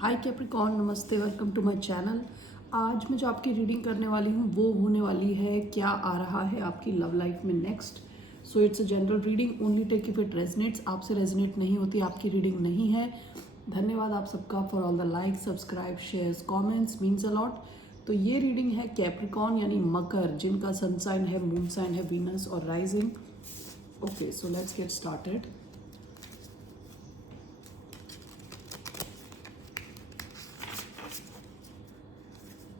हाय Capricorn, नमस्ते, welcome to my channel. आज मैं जो आपकी रीडिंग करने वाली हूँ वो होने वाली है क्या आ रहा है आपकी लव लाइफ में next. So it's a general reading, only take if it resonates. आपसे रेजनेट नहीं होती आपकी रीडिंग नहीं है। धन्यवाद आप सबका for all the like, subscribe, shares, comments, means a lot. तो ये रीडिंग है कैप्रिकॉर्न यानी मकर, जिनका सन साइन है, मून साइन है वीनस और rising. Okay, so let's get started.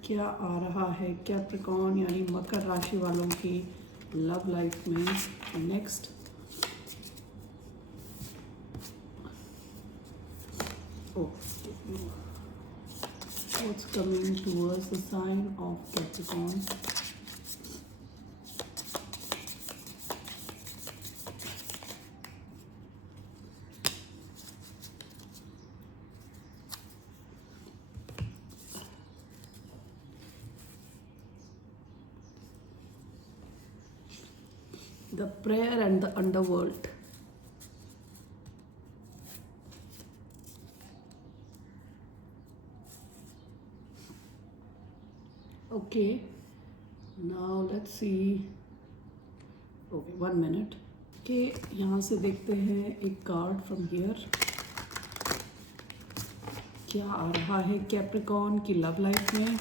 क्या आ रहा है कैप्रिकॉर्न यानी मकर राशि वालों की लव लाइफ में next. What's coming towards the sign of Capricorn. The prayer and the underworld. Okay, now let's see. Okay, 1 minute. Okay, यहाँ से देखते हैं एक कार्ड फ्रॉम हियर। क्या आ रहा है कैप्रिकॉर्न की लव लाइफ में।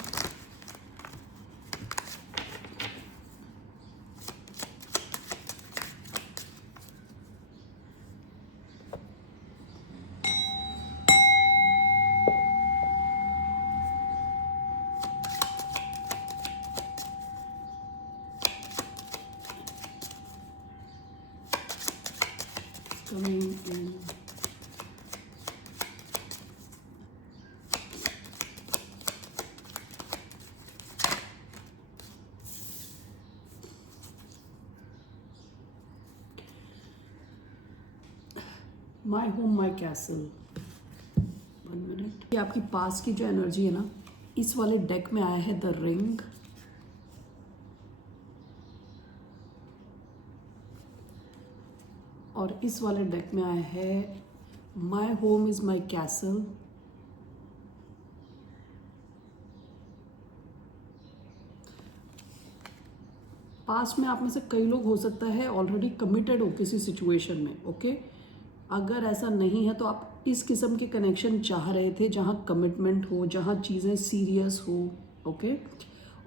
Coming in. My home my castle. 1 minute. ये आपकी पास की जो एनर्जी है ना, इस वाले डेक में आया है द रिंग। और इस वाले डेक में आया है my home is my castle. पास में आप में से कई लोग हो सकता है ऑलरेडी कमिटेड हो किसी सिचुएशन में। ओके, अगर ऐसा नहीं है तो आप इस किस्म के कनेक्शन चाह रहे थे जहाँ कमिटमेंट हो, जहाँ चीज़ें सीरियस हो। ओके,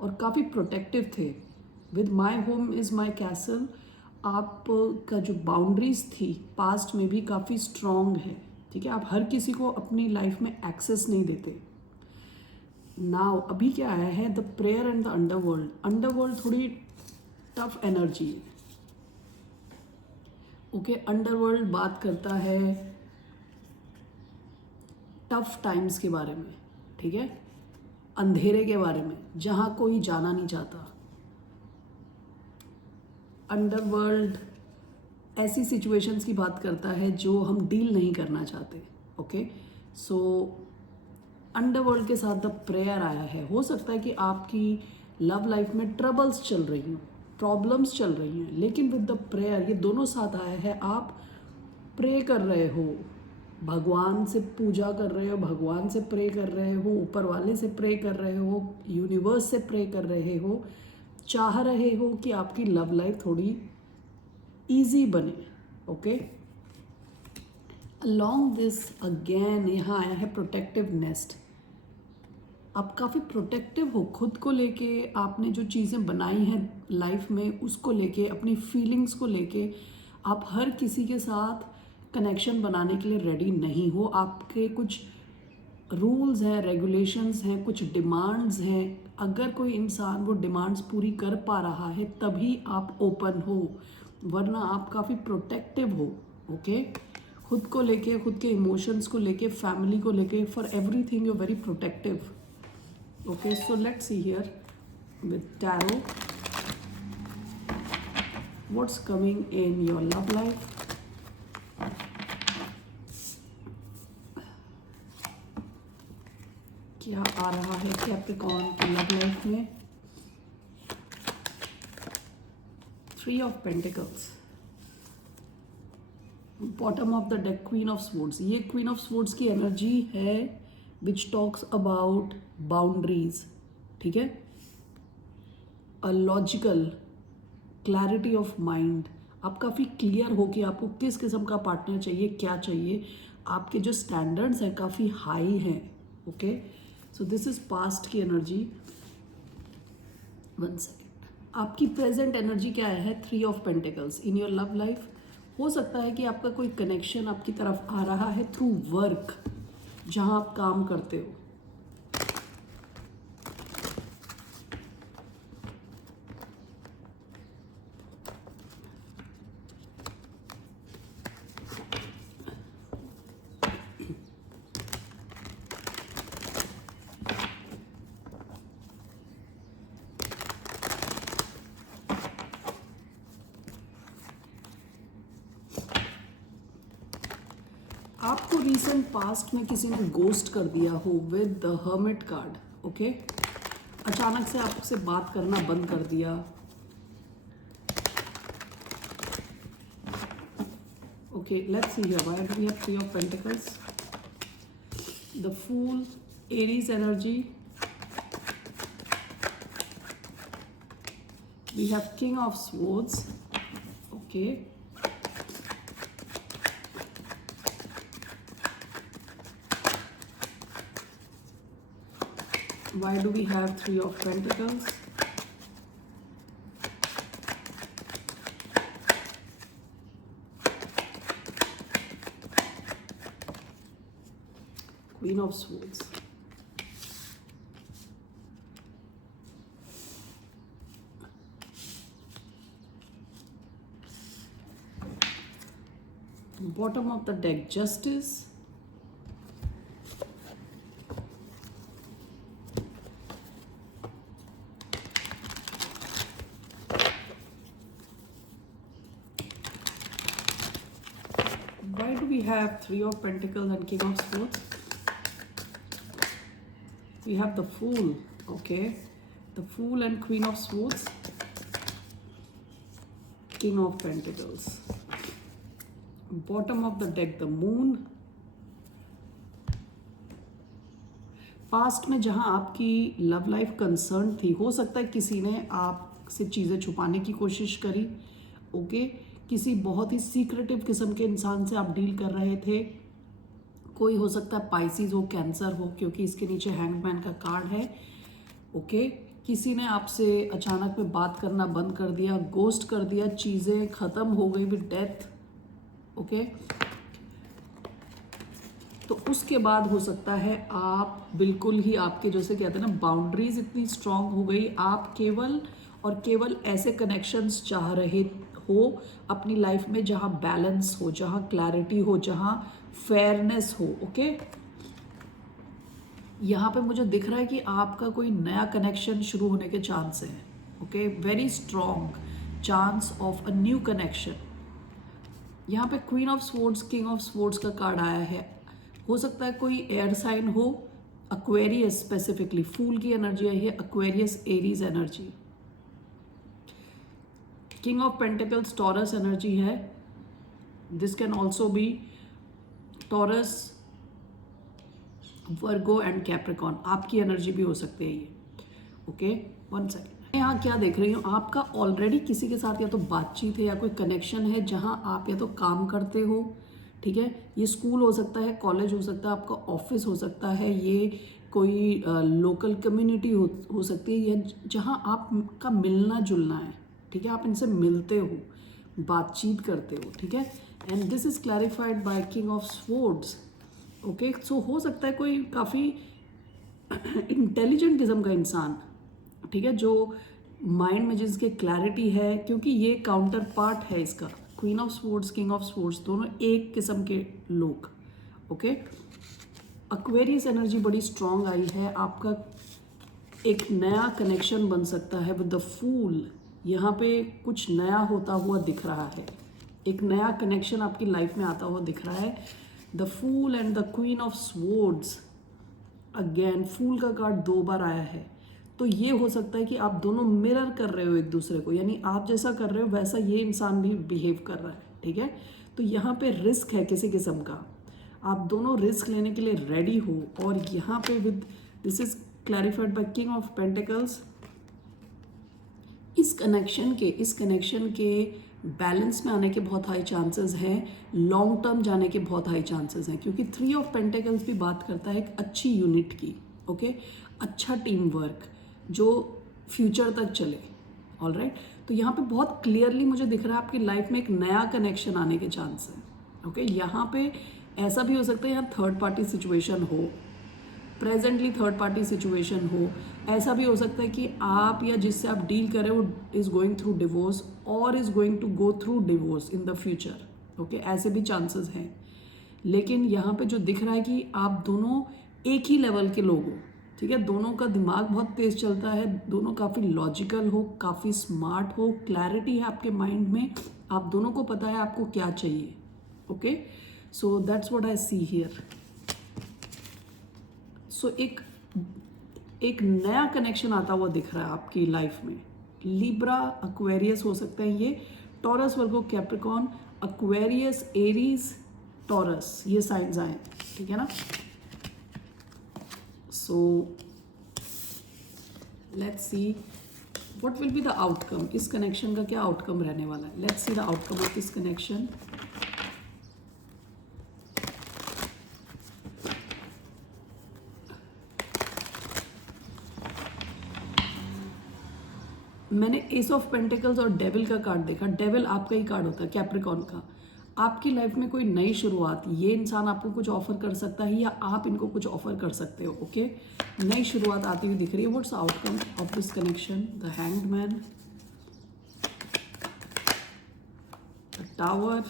और काफ़ी प्रोटेक्टिव थे। With my home is my castle आपका जो बाउंड्रीज थी पास्ट में भी काफ़ी स्ट्रॉन्ग है। ठीक है, आप हर किसी को अपनी लाइफ में एक्सेस नहीं देते। नाउ अभी क्या आया है the prayer and the underworld. Underworld थोड़ी टफ एनर्जी है। ओके, अंडरवर्ल्ड बात करता है टफ टाइम्स के बारे में। ठीक है, अंधेरे के बारे में जहाँ कोई जाना नहीं चाहता। अंडरवर्ल्ड ऐसी सिचुएशंस की बात करता है जो हम डील नहीं करना चाहते। ओके, सो अंडरवर्ल्ड के साथ द प्रेयर आया है। हो सकता है कि आपकी लव लाइफ में ट्रबल्स चल रही हों, प्रॉब्लम्स चल रही हैं, लेकिन विद द प्रेयर ये दोनों साथ आया है। आप प्रे कर रहे हो, भगवान से पूजा कर रहे हो, भगवान से प्रे कर रहे हो, ऊपर वाले से प्रे कर रहे हो, यूनिवर्स से प्रे कर रहे हो, चाह रहे हो कि आपकी लव लाइफ थोड़ी ईजी बने। ओके, अलॉन्ग दिस अगेन यहाँ आया है प्रोटेक्टिव नेस्ट। आप काफ़ी प्रोटेक्टिव हो खुद को लेके, आपने जो चीज़ें बनाई हैं लाइफ में उसको लेके, अपनी फीलिंग्स को लेके आप हर किसी के साथ कनेक्शन बनाने के लिए रेडी नहीं हो। आपके कुछ रूल्स हैं, रेगुलेशंस हैं, कुछ डिमांड्स हैं। अगर कोई इंसान वो डिमांड्स पूरी कर पा रहा है तभी आप ओपन हो, वरना आप काफ़ी प्रोटेक्टिव हो। ओके, खुद को लेके, खुद के इमोशंस को लेके, फैमिली को लेके, for everything you very protective. Okay, so let's see here with tarot what's coming in your love life. क्या आ रहा है कैप्रिकॉर्न की लव लाइफ में। 3 of pentacles, bottom of the deck queen of swords. ये queen of swords की energy है which talks about boundaries, ठीक है, a logical clarity of mind. आप काफ़ी क्लियर हो कि आपको किस किस्म का पार्टनर चाहिए, क्या चाहिए। आपके जो स्टैंडर्ड्स हैं काफ़ी हाई हैं। Okay, so this is past की एनर्जी। वन सेकेंड, आपकी प्रेजेंट एनर्जी क्या है? 3 of pentacles in your love life. हो सकता है कि आपका कोई कनेक्शन आपकी तरफ आ रहा है थ्रू वर्क, जहां आप काम करते हो। आपको रिसेंट पास्ट में किसी ने गोस्ट कर दिया हो with the hermit card. Okay, अचानक से आपसे बात करना बंद कर दिया। Okay, let's see here, why do we have 3 of pentacles? The fool, Aries energy, we have king of swords. Okay, why do we have 3 of pentacles? Queen of swords. Bottom of the deck, justice. Why do we have 3 of pentacles and king of swords? We have the fool. Okay, the fool and queen of swords, king of pentacles. Bottom of the deck, the moon. Past में जहां आपकी love life concern थी, हो सकता है किसी ने आपसे चीज़ें छुपाने की कोशिश करी। ओके, किसी बहुत ही सीक्रेटिव किस्म के इंसान से आप डील कर रहे थे। कोई हो सकता है पाइसिस हो, कैंसर हो, क्योंकि इसके नीचे हैंगमैन का कार्ड है। ओके, किसी ने आपसे अचानक में बात करना बंद कर दिया, गोस्ट कर दिया, चीज़ें ख़त्म हो गई विद डेथ। ओके, तो उसके बाद हो सकता है आप बिल्कुल ही, आपके जैसे कहते हैं ना, बाउंड्रीज इतनी स्ट्रांग हो गई, आप केवल और केवल ऐसे कनेक्शंस चाह रहे हो अपनी लाइफ में जहां बैलेंस हो, जहां क्लैरिटी हो, जहां फेयरनेस हो। ओके, यहाँ पे मुझे दिख रहा है कि आपका कोई नया कनेक्शन शुरू होने के चांस है। Okay, very strong chance of a new connection. यहाँ पे queen of swords, king of swords का कार्ड आया है। हो सकता है कोई एयर साइन हो, एक्वेरियस स्पेसिफिकली, फूल की एनर्जी आई है, Aquarius Aries energy. King of pentacles Taurus energy है। This can also be Taurus, Virgo and Capricorn, आपकी एनर्जी भी हो सकती है ये। ओके, वन सेकेंड, मैं यहाँ क्या देख रही हूँ, आपका ऑलरेडी किसी के साथ या तो बातचीत है या कोई कनेक्शन है जहाँ आप या तो काम करते हो। ठीक है, ये स्कूल हो सकता है, कॉलेज हो सकता है, आपका ऑफिस हो सकता है, ये कोई लोकल कम्युनिटी हो सकती है, या जहाँ आपका मिलना जुलना है। ठीक है, आप इनसे मिलते हो, बातचीत करते हो। ठीक है, and this is clarified by king of swords. Okay, so हो सकता है कोई काफ़ी इंटेलिजेंट किस्म का इंसान, ठीक है, जो माइंड में जिसके क्लैरिटी है, क्योंकि ये काउंटर पार्ट है इसका, queen of swords, king of swords, दोनों एक किस्म के लोग। ओके, एक्वेरियस एनर्जी बड़ी स्ट्रांग आई है। आपका एक नया कनेक्शन बन सकता है विद द फूल। यहाँ पे कुछ नया होता हुआ दिख रहा है, एक नया कनेक्शन आपकी लाइफ में आता हुआ दिख रहा है। The fool and the queen of swords, again fool का कार्ड 2 बार आया है। तो ये हो सकता है कि आप दोनों मिरर कर रहे हो एक दूसरे को, यानी आप जैसा कर रहे हो वैसा ये इंसान भी बिहेव कर रहा है। ठीक है, तो यहाँ पे रिस्क है किसी किस्म का। आप दोनों रिस्क लेने के लिए रेडी हो। और यहाँ पे with this is clarified by king of pentacles. इस कनेक्शन के बैलेंस में आने के बहुत हाई चांसेस हैं, लॉन्ग टर्म जाने के बहुत हाई चांसेस हैं, क्योंकि 3 ऑफ पेंटिकल्स भी बात करता है एक अच्छी यूनिट की, ओके, अच्छा टीम वर्क जो फ्यूचर तक चले। ऑल राइट, तो यहाँ पे बहुत क्लियरली मुझे दिख रहा है आपकी लाइफ में एक नया कनेक्शन आने के चांस है, ओके। यहाँ पे ऐसा भी हो सकता है यहाँ थर्ड पार्टी सिचुएशन हो, प्रेजेंटली थर्ड पार्टी सिचुएशन हो। ऐसा भी हो सकता है कि आप या जिससे आप डील करें वो इज़ गोइंग थ्रू डिवोर्स और is going to go through divorce in the future, okay, ऐसे भी चांसेस हैं। लेकिन यहाँ पे जो दिख रहा है कि आप दोनों एक ही लेवल के लोग हो, ठीक है, दोनों का दिमाग बहुत तेज़ चलता है, दोनों काफ़ी लॉजिकल हो, काफ़ी स्मार्ट हो, क्लैरिटी है आपके माइंड में, आप दोनों को पता है आपको क्या चाहिए, okay. So that's what I see here. So एक नया कनेक्शन आता हुआ दिख रहा है आपकी लाइफ में। लिब्रा, एक्वेरियस हो सकते हैं ये, टॉरस, वर्गो, कैप्रिकॉर्न, एक्वेरियस, एरीज, टॉरस, ये साइंस आए, ठीक है ना। So let's see what will be the outcome. इस कनेक्शन का क्या आउटकम रहने वाला है। Let's see the outcome of this connection. मैंने एस ऑफ पेंटिकल्स और डेविल का कार्ड देखा। डेविल आपका ही कार्ड होता है, कैप्रिकॉर्न का। आपकी लाइफ में कोई नई शुरुआत, ये इंसान आपको कुछ ऑफर कर सकता है या आप इनको कुछ ऑफर कर सकते हो, ओके। नई शुरुआत आती हुई दिख रही है। What's outcome of this connection. The hanged man, the tower,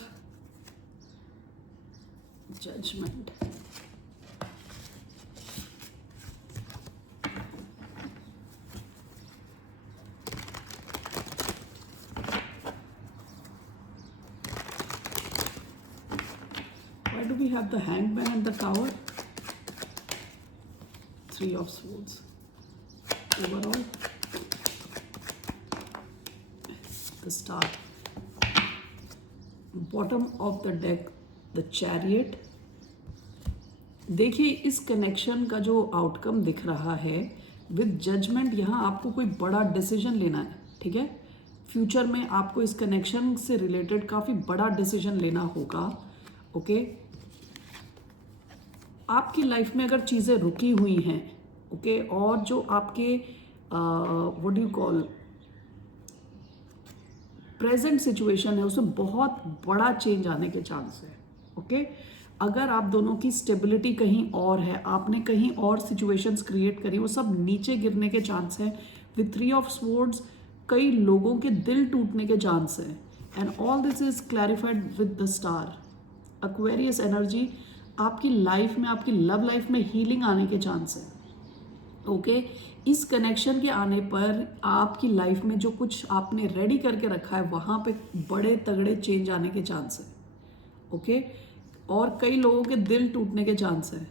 judgement. Why do we have the hangman and the tower? 3 of swords. Overall, the star. Bottom of the deck, the chariot. देखिए इस connection का जो outcome दिख रहा है with judgement, यहाँ आपको कोई बड़ा डिसीजन लेना है, ठीक है। फ्यूचर में आपको इस कनेक्शन से रिलेटेड काफ़ी बड़ा डिसीजन लेना होगा, ओके। आपकी लाइफ में अगर चीज़ें रुकी हुई हैं, ओके, और जो आपके what do you call present situation है उसमें बहुत बड़ा चेंज आने के चांस है, ओके। अगर आप दोनों की स्टेबिलिटी कहीं और है, आपने कहीं और सिचुएशंस क्रिएट करी, वो सब नीचे गिरने के चांस है। विद 3 ऑफ स्वॉर्ड्स कई लोगों के दिल टूटने के चांस है। And all this is clarified with the star. Aquarius energy, आपकी लाइफ में, आपकी लव लाइफ में हीलिंग आने के चांस है, ओके। इस कनेक्शन के आने पर आपकी लाइफ में जो कुछ आपने रेडी करके रखा है वहाँ पे बड़े तगड़े चेंज आने के चांस है, ओके। और कई लोगों के दिल टूटने के चांस है।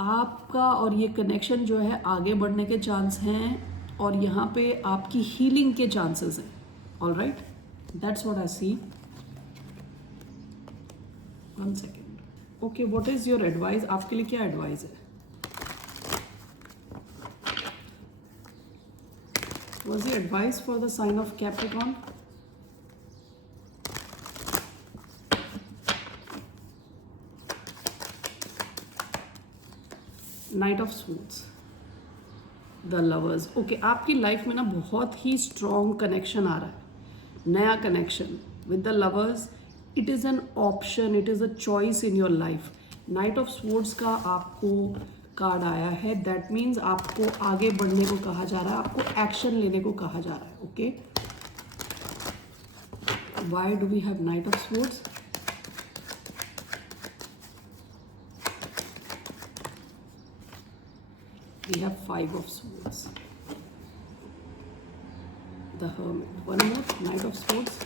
आपका और ये कनेक्शन जो है आगे बढ़ने के चांस हैं और यहाँ पे आपकी हीलिंग के चांसेस हैं। All right, that's what I see. 1 second, okay. What is your advice, आपके लिए क्या एडवाइस है। Was the advice for the sign of Capricorn. Knight of swords, the lovers, okay. आपकी लाइफ में ना बहुत ही स्ट्रॉन्ग कनेक्शन आ रहा है, नया connection with the lovers. It is an option, it is a choice in your life. Night of swords का आपको card आया है, दैट मीन्स आपको आगे बढ़ने को कहा जा रहा है, आपको एक्शन लेने को कहा जा रहा है, okay. Why do we have knight of swords. We have 5 of swords. The hermit. One more, knight of swords.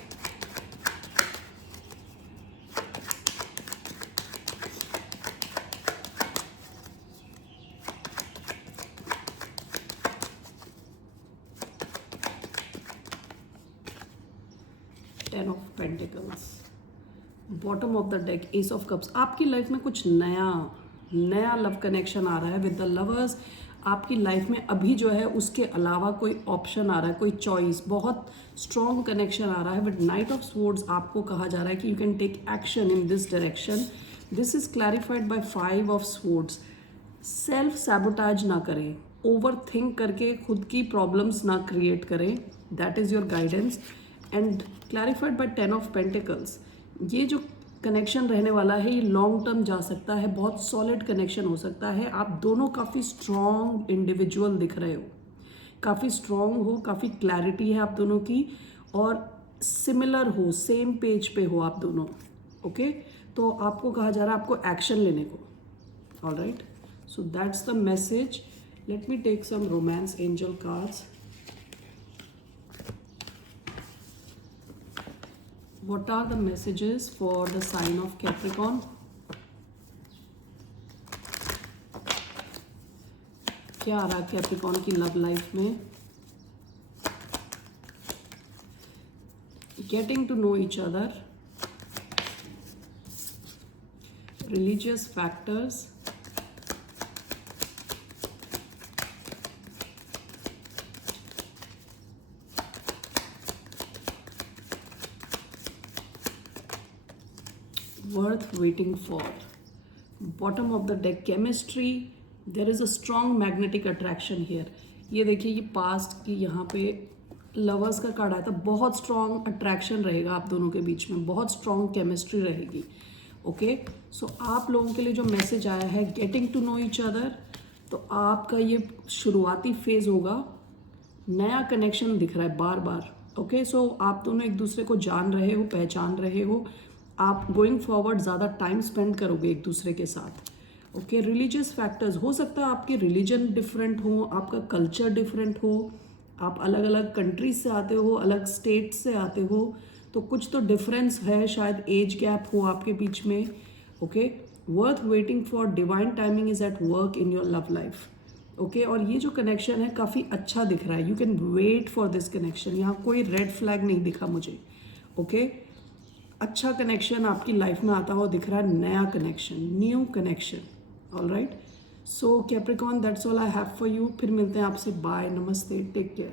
Ten of pentacles. Bottom of the deck S of cups, आपकी लाइफ में कुछ नया नया लव कनेक्शन आ रहा है with the lovers. आपकी life में अभी जो है उसके अलावा कोई ऑप्शन आ रहा है, कोई चॉइस, बहुत स्ट्रॉन्ग कनेक्शन आ रहा है विद नाइट ऑफ स्वॉर्ड्स। आपको कहा जा रहा है कि you can take action in this direction. This is clarified by 5 of swords. Self sabotage ना करें, ओवर थिंक करके खुद की प्रॉब्लम्स ना क्रिएट करें, that is your guidance. And clarified by 10 of pentacles, ये जो कनेक्शन रहने वाला है ये लॉन्ग टर्म जा सकता है, बहुत सॉलिड कनेक्शन हो सकता है। आप दोनों काफ़ी स्ट्रॉन्ग इंडिविजुअल दिख रहे हो, काफ़ी स्ट्रॉन्ग हो, काफ़ी क्लैरिटी है आप दोनों की, और सिमिलर हो, सेम पेज पे हो आप दोनों। ओके, तो आपको कहा जा रहा है आपको एक्शन लेने को। All right, so that's the message. Let me take some romance angel cards. What are the messages for the sign of Capricorn? क्या आ रहा है कैप्रिकॉर्न की लव लाइफ में? Getting to know each other, religious factors, worth waiting for. Bottom of the deck, chemistry, there is a strong magnetic attraction here. ये देखिए, ये past की यहाँ पे लवर्स का कार्ड आया था, बहुत स्ट्रॉन्ग अट्रैक्शन रहेगा आप दोनों के बीच में, बहुत स्ट्रॉन्ग केमिस्ट्री रहेगी। ओके, सो आप लोगों के लिए जो मैसेज आया है getting to know each other, तो आपका ये शुरुआती फेज होगा, नया कनेक्शन दिख रहा है बार बार। ओके, सो आप दोनों एक दूसरे को जान रहे हो, पहचान रहे हो, आप गोइंग फॉरवर्ड ज़्यादा टाइम स्पेंड करोगे एक दूसरे के साथ। ओके, रिलीजियस फैक्टर्स, हो सकता है आपके रिलीजन डिफरेंट हो, आपका कल्चर डिफरेंट हो, आप अलग अलग कंट्रीज से आते हो, अलग स्टेट से आते हो, तो कुछ तो डिफरेंस है, शायद एज गैप हो आपके बीच में। Okay, worth waiting for, divine timing is at work in your love life. Okay, और ये जो कनेक्शन है काफ़ी अच्छा दिख रहा है, you can wait for this connection, यहाँ कोई रेड फ्लैग नहीं दिखा मुझे। ओके, अच्छा कनेक्शन आपकी लाइफ में आता हुआ दिख रहा है, नया connection, new connection. All right, so Capricorn, that's all I have for you. फिर मिलते हैं आपसे, बाय, नमस्ते, टेक केयर।